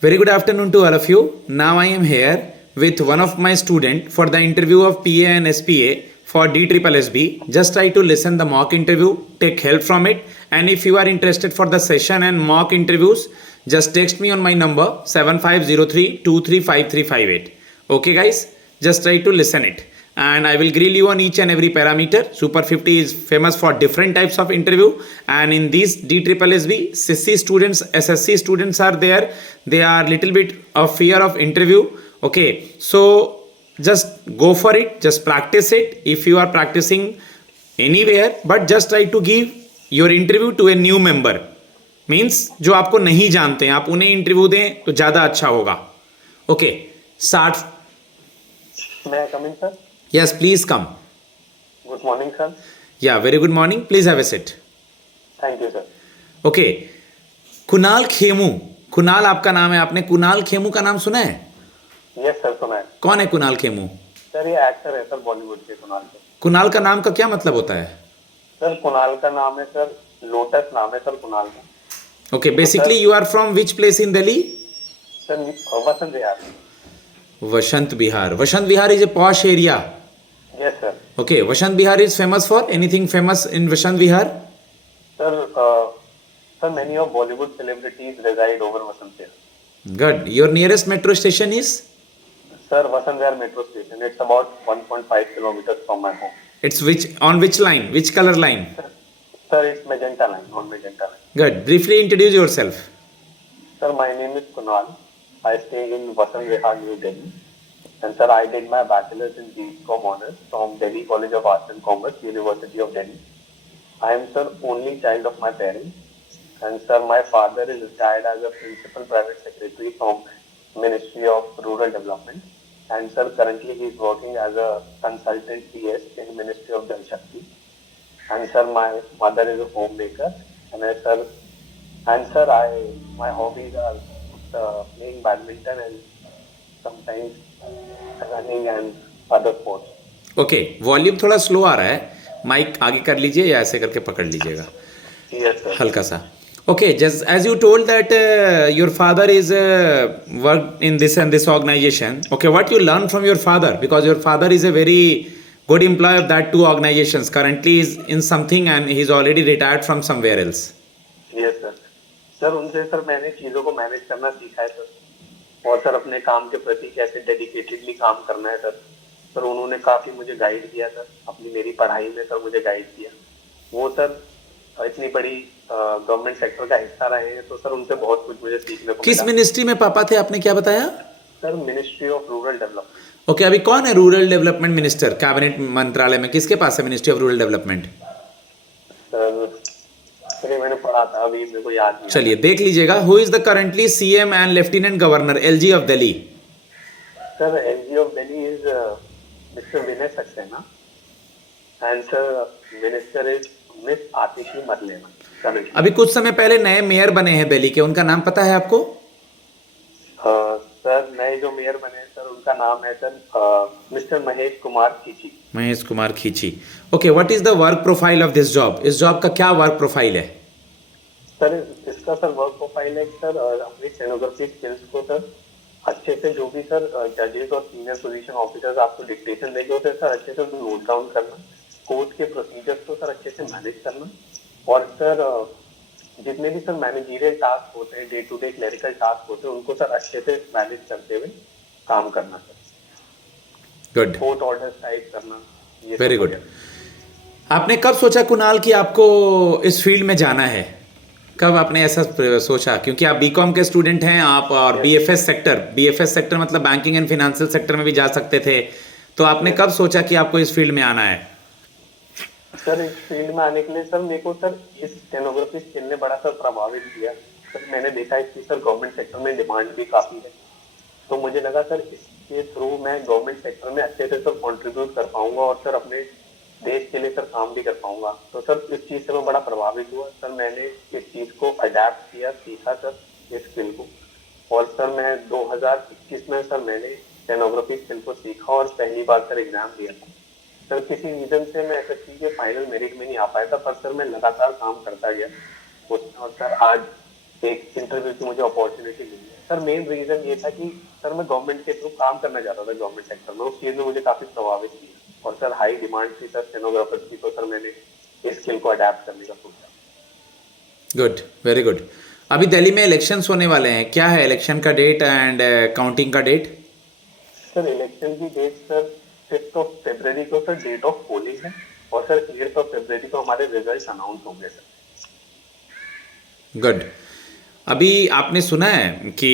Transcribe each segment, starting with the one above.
Very good afternoon to all of you. Now I am here with one of my student for the interview of PA and SPA for DSSB. Just try to listen the mock interview, take help from it, and if you are interested for the session and mock interviews, just text me on my number 7503235358. Okay guys, just try to listen it. And I will grill you on each and every parameter. Super 50 is famous for different types of interview, and in these DSSB, CC students, SSC students are there. They are little bit of fear of interview. Okay, so just go for it, just practice it. If you are practicing anywhere, but just try to give your interview to a new member. Means जो आपको नहीं जानते हैं, आप उन्हें interview दें तो ज़्यादा अच्छा होगा. Okay, start. May I come in, sir? Yes, please come. Good morning, sir. Yeah, very good morning. Please have a seat. Thank you, sir. Okay. Kunal Khemu. Kunal आपका नाम है. आपने कुणाल खेमू का नाम सुना है? Yes, sir, सुना है. कौन है कुणाल खेमू? सर ये एक्टर है सर, बॉलीवुड के कुणाल के. कुणाल का नाम का क्या मतलब होता है? सर कुणाल का नाम है सर, लोटस नाम है सर कुणाल का. Okay, basically you are from which place in Delhi? Sir Vasant Vihar. Vashant Vihar. Vashant Vihar is a posh area. Yes, sir. Okay, Vashant Vihar is famous for anything famous in Vashant Vihar? Sir, many of Bollywood celebrities reside over Vasant Vihar. Good. Your nearest metro station is? Sir, Vasant Vihar metro station. It's about 1.5 kilometers from my home. It's on which line? Which color line? Sir, it's magenta line, non magenta line. Good. Briefly introduce yourself. Sir, my name is Kunal. I stay in Vasant Vihar, New Delhi. And sir, I did my bachelor's in BCom honors from Delhi College of Arts and Commerce, University of Delhi. I am, sir, only child of my parents. And sir, my father is retired as a principal private secretary from Ministry of Rural Development. And sir, currently he is working as a consultant PS in Ministry of Jal Shakti. And sir, my mother is a homemaker. And sir, my hobbies are playing badminton and sometimes running and other sports. Okay, volume थोड़ा slow आ रहा है. Mic आगे कर लीजिए या ऐसे करके पकड़ लीजिएगा. Yes, sir. हल्का सा. Okay, just as you told that your father is worked in this and this organization. Okay, what you learned from your father, because your father is a very good employee of that two organizations. Currently is in something and he's already retired from somewhere else. Yes, sir. Sir उनसे sir मैंने चीज़ों को manage करना सीखा है sir, और sir अपने काम के प्रति कैसे डेडिकेटेडली काम करना है सर. सर उन्होंने काफ़ी मुझे गाइड किया सर, अपनी मेरी पढ़ाई में सर मुझे गाइड किया. वो सर इतनी बड़ी गवर्नमेंट सेक्टर का हिस्सा रहे हैं, तो सर उनसे बहुत कुछ मुझे सीखने को किस मिला. मिनिस्ट्री में पापा थे, आपने क्या बताया? Sir ministry of rural development. Okay, अभी कौन है रूरल डेवलपमेंट मिनिस्टर कैबिनेट मंत्रालय में? किसके पास है ministry of rural development? Sir मैंने पढ़ा था, अभी मेरे को याद नहीं. चलिए देख लीजिएगा. Who is the currently CM and lieutenant governor LG of Delhi? Sir LG of Delhi is mister Vinay Saxena and sir minister is miss Atishi Marlena. अभी कुछ समय पहले नए मेयर बने हैं दिल्ली के, उनका नाम पता है आपको? सर नए जो मेयर बने सर, उनका नाम है सर मिस्टर महेश कुमार खींची. महेश कुमार खींची. Okay, what is the work profile of this job? इस जॉब का क्या वर्क प्रोफाइल है? सर इसका सर वर्क प्रोफाइल है सर, अपनी स्टेनोग्राफी स्किल्स को सर अच्छे से, जो भी सर जजेस और सीनियर पोजीशन ऑफिसर्स आपको डिक्टेशन देंगे उसे सर अच्छे से नोट डाउन करना, कोर्ट के प्रोसीजर्स को सर अच्छे से मैनेज करना, और सर जितने भी सर मैनेजरियल टास्क होते हैं, day to day clerical task होते हैं, उनको सर अच्छे से मैनेज करते हुए काम करना sir. Good. Court orders type करना. Very good. आपने कब सोचा कुणाल कि आपको इस फील्ड में जाना है? कब आपने ऐसा सोचा? क्योंकि आप बीकॉम के स्टूडेंट हैं आप, और बीएफएस सेक्टर मतलब बैंकिंग एंड फाइनेंशियल सेक्टर में भी जा सकते थे, तो आपने कब सोचा कि आपको इस फील्ड में आना है? सर इस फील्ड में आने के लिए सर मेरे को सर इस स्टेनोग्राफी स्किल ने बड़ा सर प्रभावित किया सर. मैंने देखा इसकी सर गवर्नमेंट सेक्टर में डिमांड भी काफ़ी है, तो मुझे लगा सर इसके थ्रू मैं गवर्नमेंट सेक्टर में अच्छे से सर कंट्रीब्यूट कर पाऊंगा और सर अपने देश के लिए सर काम भी कर पाऊंगा. तो सर इस चीज़ से मैं बड़ा प्रभावित हुआ सर. मैंने इस चीज़ को अडेप्ट किया, सीखा सर इस स्किल को, और सर मैं 2021 में सर मैंने स्टेनोग्राफी स्किल को सीखा और पहली बार सर एग्जाम दिया था. सर किसी रीजन से मैं एसएससी के फाइनल मेरिट में नहीं आ पाया था, पर सर मैं लगातार काम करता गया उसमें, और सर आज एक इंटरव्यू की मुझे अपॉर्चुनिटी मिली है सर। मेन रीजन ये था कि सर मैं गवर्नमेंट के थ्रू काम करना चाहता था, गवर्नमेंट सेक्टर में। उस चीज ने मुझे काफी प्रभावित किया, और सर हाई डिमांड थी सर स्टेनोग्राफर की, तो सर मैंने इस स्किल को अडेप्ट करने का सोचा। Good, very good. अभी दिल्ली में इलेक्शंस होने वाले हैं, क्या है इलेक्शन का डेट एंड काउंटिंग का डेट? सर इलेक्शन की डेट सर 5 को सर डेट ऑफ पोलिंग है, और सर 8 को हमारे रिजल्ट अनाउंस होंगे सर। गुड। अभी आपने सुना है कि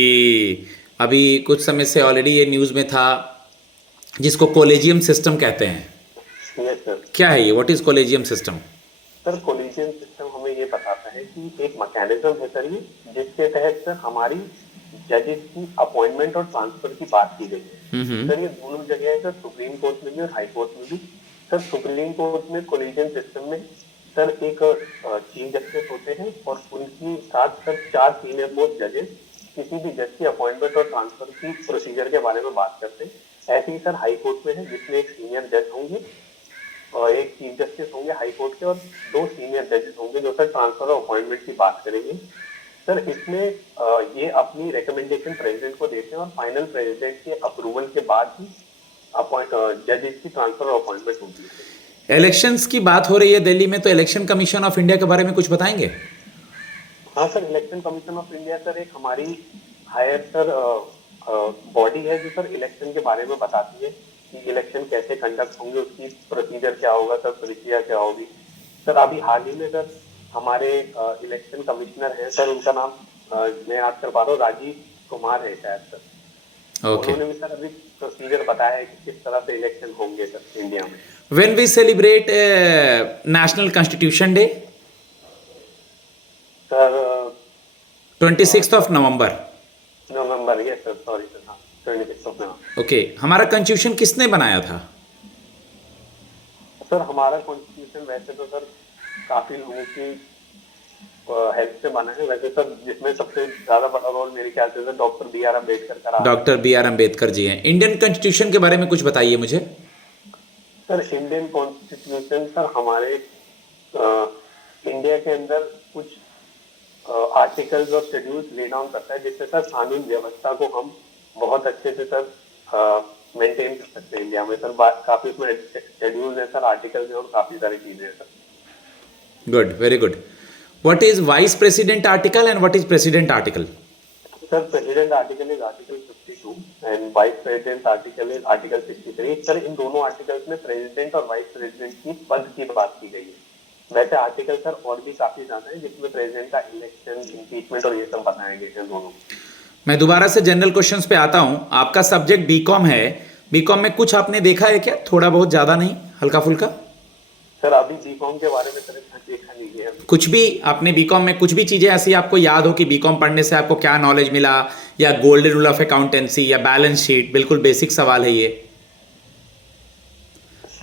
अभी कुछ समय से ऑलरेडी ये न्यूज़ में था, जिसको कॉलेजियम सिस्टम कहते हैं। Yes sir. क्या है ये, what is collegium system? Sir collision system हमें ये बताता है कि एक मैकेनिज्म है सर ये, जिसके तहत सर हमारी जजेस की अपॉइंटमेंट और ट्रांसफर की बात की गई है। सर ये दोनों जगह है सर, सुप्रीम कोर्ट में भी और हाई कोर्ट में भी। सर सुप्रीम कोर्ट में कोलिजन सिस्टम में सर एक चीफ जस्टिस होते हैं, और उनकी साथ सर 4 सीनियर मोस्ट जजेस किसी भी जज की अपॉइंटमेंट और ट्रांसफर की प्रोसीजर के बारे में बात करते हैं। ऐसे ही सर हाई कोर्ट में है, जिसमें एक सीनियर जज होंगे और एक चीफ जस्टिस होंगे हाई कोर्ट के, और 2 सीनियर जजेस होंगे जो सर ट्रांसफर और अपॉइंटमेंट की बात करेंगे। सर इसमें ये अपनी रिकमेंडेशन प्रेसिडेंट को देते हैं, और फाइनल प्रेसिडेंट के अप्रूवल के बाद ही जजेस की ट्रांसफर और अपॉइंटमेंट होती है। इलेक्शंस की बात हो रही है दिल्ली में, तो इलेक्शन कमीशन ऑफ इंडिया के बारे में कुछ बताएंगे? हाँ sir, election commission of India sir एक हमारी हायर सर बॉडी है, जो सर इलेक्शन के बारे में बताती है कि इलेक्शन कैसे कंडक्ट होंगे, उसकी प्रोसीजर क्या होगा सर, प्रक्रिया क्या होगी। सर अभी हाल ही में सर हमारे इलेक्शन कमिश्नर हैं सर, उनका नाम मैं याद कर पा रहा हूँ, राजीव कुमार है शायद सर। ओके। उन्होंने भी सर अभी प्रोसीजर बताया है कि किस तरह से इलेक्शन होंगे सर इंडिया में। When we celebrate national constitution day? Sir 26th of November. November, yes sir, sorry sir, हाँ 26 ऑफ नवंबर। ओके, हमारा कॉन्स्टिट्यूशन किसने बनाया था? सर हमारा कॉन्स्टिट्यूशन वैसे तो सर काफी लोगों की हेल्प से बना है वैसे सर, जिसमें सबसे ज्यादा बड़ा रोल मेरे ख्याल से sir doctor B R Ambedkar का रहा। Doctor B R Ambedkar ji हैं। इंडियन कॉन्स्टिट्यूशन के बारे में कुछ बताइए मुझे। सर इंडियन कॉन्स्टिट्यूशन सर हमारे इंडिया के अंदर कुछ आर्टिकल्स और शेड्यूल्स ले डाउन करता है, जिससे सर कानून व्यवस्था को हम बहुत अच्छे से सर मेंटेन कर सकते हैं इंडिया में सर। काफी उसमें शेड्यूल्स है सर, आर्टिकल्स हैं, और काफी सारी चीजें हैं sir. Good, very good. What is vice president article and what is president article? Sir president article is article 52 and vice president article is article 63। Sir इन दोनों आर्टिकल्स में प्रेसिडेंट और वाइस प्रेसिडेंट की पद की बात की गई है। वैसे आर्टिकल सर और भी काफी ज्यादा है, जिसमें प्रेसिडेंट का इलेक्शन, इम्पीचमेंट और ये सब बताए गए हैं दोनों। मैं दोबारा से जनरल क्वेश्चंस पे आता हूं। आपका सब्जेक्ट बीकॉम है, बीकॉम में कुछ आपने देखा है क्या, थोड़ा बहुत, ज्यादा नहीं, हल्का फुल्का? सर अभी बीकॉम के बारे में सर इतना देखा नहीं है। कुछ भी आपने बीकॉम में कुछ भी चीजें ऐसी आपको याद हो कि बीकॉम पढ़ने से आपको क्या नॉलेज मिला, या गोल्डन रूल ऑफ अकाउंटेंसी या बैलेंस शीट? बिल्कुल बेसिक सवाल है ये।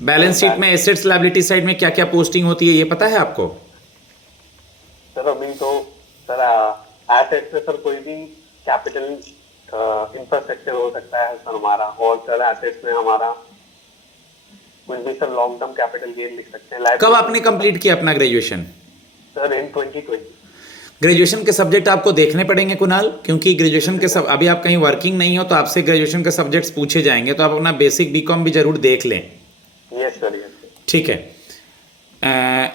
बैलेंस शीट में एसेट्स लायबिलिटी साइड में क्या क्या पोस्टिंग होती है, ये पता है आपको? सर अभी तो सर एसेट में सर कोई भी कैपिटल इंफ्रास्ट्रक्चर हो सकता है सर हमारा, और सर एसेट्स में हमारा कुछ भी sir long term capital gain लिख सकते हैं। कब आपने कंप्लीट किया अपना ग्रेजुएशन? सर इन 2020। ग्रेजुएशन के सब्जेक्ट आपको देखने पड़ेंगे कुणाल, क्योंकि ग्रेजुएशन के सब अभी आप कहीं वर्किंग नहीं हो तो आपसे ग्रेजुएशन के सब्जेक्ट्स पूछे जाएंगे, तो आप अपना बेसिक बीकॉम भी जरूर देख लें। Yes sir, yes. ठीक है।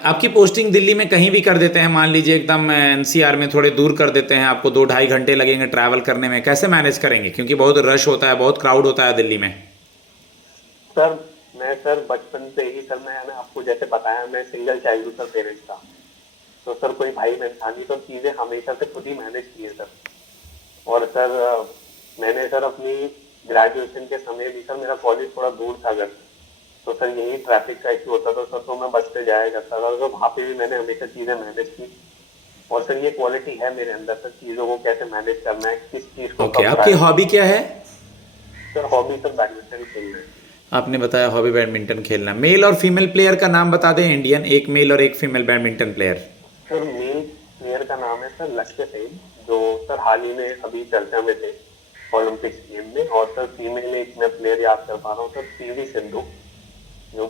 आपकी पोस्टिंग दिल्ली में कहीं भी कर देते हैं, मान लीजिए एकदम एनसीआर में थोड़े दूर कर देते हैं, आपको 2-2.5 घंटे लगेंगे ट्रैवल करने में, कैसे मैनेज करेंगे? क्योंकि बहुत रश होता है, बहुत क्राउड होता है दिल्ली में। सर मैं सर बचपन से ही सर, मैंने आपको जैसे बताया, मैं सिंगल चाइल्ड हूँ सर पेरेंट्स का, तो सर कोई भाई बहन था नहीं, तो चीजें हमेशा से खुद ही मैनेज की है सर। और सर मैंने सर अपनी ग्रेजुएशन के समय भी सर, मेरा कॉलेज थोड़ा दूर था घर, तो सर यही ट्रैफिक का इशू होता था सर, तो मैं बस से जाया करता था, तो वहाँ पे भी मैंने हमेशा चीजें मैनेज की। और सर ये क्वालिटी है मेरे अंदर सर, चीजों को कैसे मैनेज करना है, किस चीज को। ओके, आपकी हॉबी क्या है? सर हॉबी सर बैडमिंटन खेलना है। आपने बताया हॉबी बैडमिंटन खेलना। मेल और फीमेल प्लेयर का नाम बता दें इंडियन, एक मेल और एक female badminton player. Sir mail player का नाम है सर लक्ष्य सेन, जो सर हाल ही में अभी चर्चा में थे ओलंपिक्स गेम में। और सर फीमेल एक मैं प्लेयर याद कर पा रहा हूँ सर, पीवी सिंधु, जो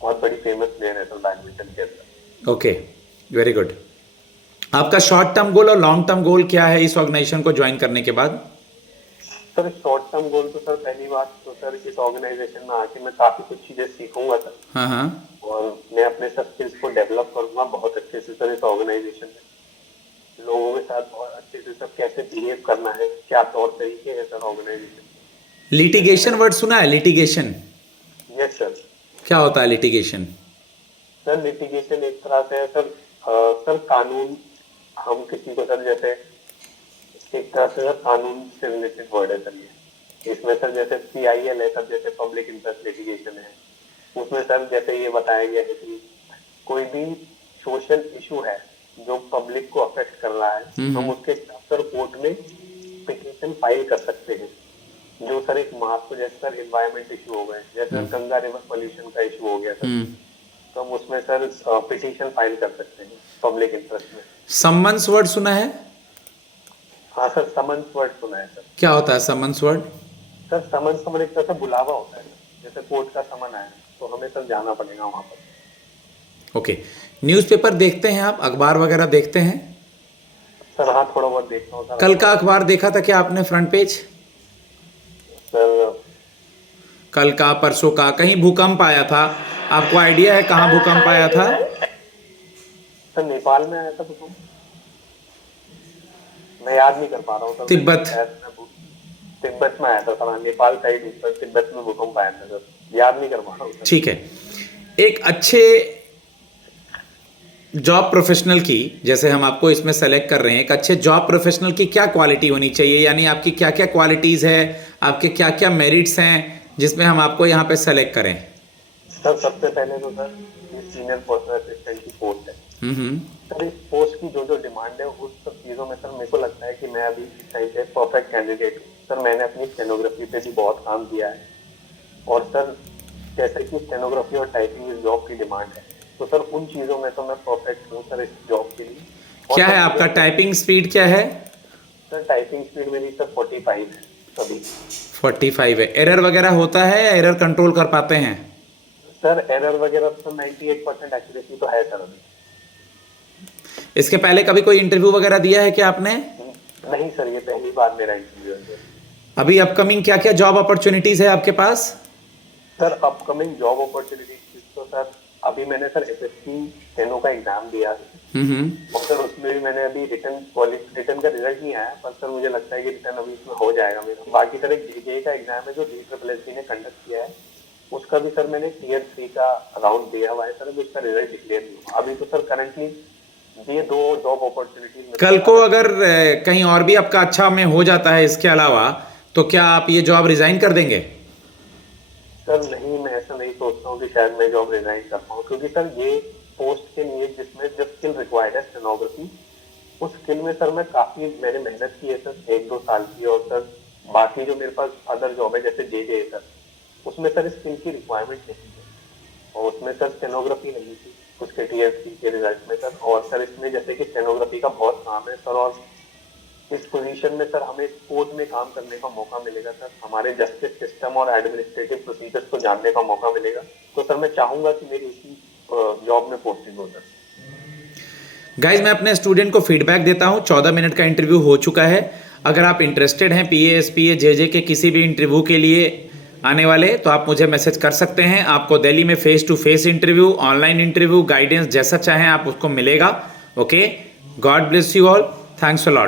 बहुत बड़ी फेमस प्लेयर है सर बैडमिंटन के अंदर। Okay, very good. आपका शॉर्ट टर्म गोल और लॉन्ग टर्म गोल क्या है इस ऑर्गेनाइजेशन को ज्वाइन करने के बाद? सर शॉर्ट टर्म गोल तो सर पहली बात तो सर इस ऑर्गेनाइजेशन में आके मैं काफी कुछ चीजें सीखूंगा सर, हाँ हाँ। और मैं अपने सब स्किल्स को डेवलप करूंगा बहुत अच्छे से सर। इस ऑर्गेनाइजेशन में लोगों के साथ बहुत अच्छे से सर कैसे बिहेव करना है, क्या तौर तरीके हैं सर ऑर्गेनाइजेशन। लिटिगेशन वर्ड सुना है? Litigation yes sir. क्या होता है लिटिगेशन? सर लिटिगेशन एक तरह से है सर, सर कानून, हम किसी को सर जैसे एक तरह से सर कानून से रिलेटेड वर्ड है सर ये। इसमें सर जैसे PIL है सर, जैसे पब्लिक इंटरेस्ट लिटिगेशन है, उसमें सर जैसे ये बताया गया है कि कोई भी सोशल इशू है जो पब्लिक को अफेक्ट कर रहा है, हम उसके खिलाफ सर कोर्ट में पिटीशन फाइल कर सकते हैं। जो सर एक महत्व जैसे सर एनवायरमेंट इशू हो गए, जैसे गंगा रिवर पोल्यूशन का इशू हो गया सर, तो हम उसमें सर पिटीशन फाइल कर सकते हैं पब्लिक इंटरेस्ट में। सम्मन्स वर्ड सुना है? हाँ सर, समन्स वर्ड सुना है सर। क्या होता है सम्मन्स वर्ड? सर समन्स का मतलब एक तरह से बुलावा होता है, जैसे कोर्ट का समन आया तो हमें सर जाना पड़ेगा वहाँ पर। ओके। न्यूज़पेपर देखते हैं आप? अखबार वगैरह देखते हैं? सर हाँ, थोड़ा बहुत देखता हूँ सर। कल का अखबार देखा था क्या आपने? फ्रंट पेज सर कल का, परसों का, कहीं भूकंप आया था। आपको आइडिया है कहाँ भूकंप आया था? सर नेपाल में आया था भूकंप, मैं याद नहीं कर पा रहा हूँ सर। तिब्बत में आया था सर, नेपाल साइड ऊपर तिब्बत में भूकंप आया था सर, याद नहीं कर पा रहा हूँ सर। ठीक है। एक अच्छे जॉब प्रोफेशनल की, जैसे हम आपको इसमें सेलेक्ट कर रहे हैं, एक अच्छे जॉब प्रोफेशनल की क्या क्वालिटी होनी चाहिए, यानी आपकी क्या क्या क्वालिटीज़ है, आपके क्या क्या मेरिट्स हैं जिसमें हम आपको यहाँ पे सेलेक्ट करें? सर सबसे पहले तो सर ये सीनियर पर्सनल असिस्टेंट की पोस्ट है। सर इस पोस्ट की जो जो डिमांड है उस सब चीज़ों में सर मेरे को लगता है कि मैं अभी इस टाइम पे परफेक्ट कैंडिडेट हूँ सर। मैंने अपनी स्टेनोग्राफी पे भी बहुत काम किया है, और सर जैसे कि स्टेनोग्राफी और टाइपिंग इस जॉब की डिमांड है, तो सर उन चीज़ों में तो मैं परफेक्ट हूँ सर इस जॉब के लिए। क्या है आपका टाइपिंग स्पीड क्या है? सर टाइपिंग स्पीड मेरी सर 45 है अभी। 45 है। एरर वगैरह होता है या एरर कंट्रोल कर पाते हैं? सर एरर वगैरह तो 98% एक्यूरेसी तो है सर अभी। इसके पहले कभी कोई इंटरव्यू वगैरह दिया है क्या आपने? नहीं सर, ये पहली बार मेरा इंटरव्यू है। अभी अपकमिंग क्या क्या जॉब अपॉर्चुनिटीज है आपके पास? सर अपकमिंग जॉब अपॉर्चुनिटीज तो सर अभी मैंने सर SSC स्टेनो का एग्जाम दिया है, और सर उसमें भी मैंने अभी रिटर्न का रिजल्ट नहीं आया, पर सर मुझे लगता है कि रिटर्न अभी इसमें हो जाएगा मेरा। बाकी सर एक JEE का एग्जाम है जो DSSB ने कंडक्ट किया है, उसका भी सर मैंने Tier 3 का राउंड दिया हुआ है सर, अभी उसका रिजल्ट डिक्लेयर नहीं हुआ अभी। तो सर करंटली ये दो जॉब अपॉर्चुनिटीज। कल को अगर कहीं और भी आपका अच्छा में हो जाता है इसके अलावा, तो क्या आप ये जॉब रिजाइन कर देंगे? सर नहीं, मैं ऐसा नहीं सोचता हूँ कि शायद मैं जॉब रिजाइन कर पाऊँ, क्योंकि सर ये पोस्ट के लिए जिसमें जो स्किल रिक्वायर्ड है स्टेनोग्राफी, उस स्किल में सर मैंने मेहनत की है सर 1-2 साल की। और सर बाकी जो मेरे पास अदर जॉब है जैसे JJ है सर, उसमें सर स्किल की रिक्वायरमेंट नहीं है, और उसमें सर स्टेनोग्राफी नहीं थी उसके Tier 3 के रिजल्ट में सर। और सर इसमें जैसे कि स्टेनोग्राफी का बहुत काम है सर, और इस पोजीशन में सर हमें कोर्ट में काम करने का मौका मिलेगा सर, हमारे जस्टिस सिस्टम और एडमिनिस्ट्रेटिव प्रोसीजर्स को जानने का मौका मिलेगा। तो सर मैं चाहूंगा कि मेरी इसी जॉब में पोस्टिंग हो सर। गाइज मैं अपने स्टूडेंट को फीडबैक देता हूँ। 14 मिनट का इंटरव्यू हो चुका है। अगर आप इंटरेस्टेड हैं PA SPA JJ के किसी भी इंटरव्यू के लिए आने वाले, तो आप मुझे मैसेज कर सकते हैं। आपको दिल्ली में face to face interview, online interview, guidance जैसा चाहें आप उसको मिलेगा। Okay, God bless you all, thanks a lot.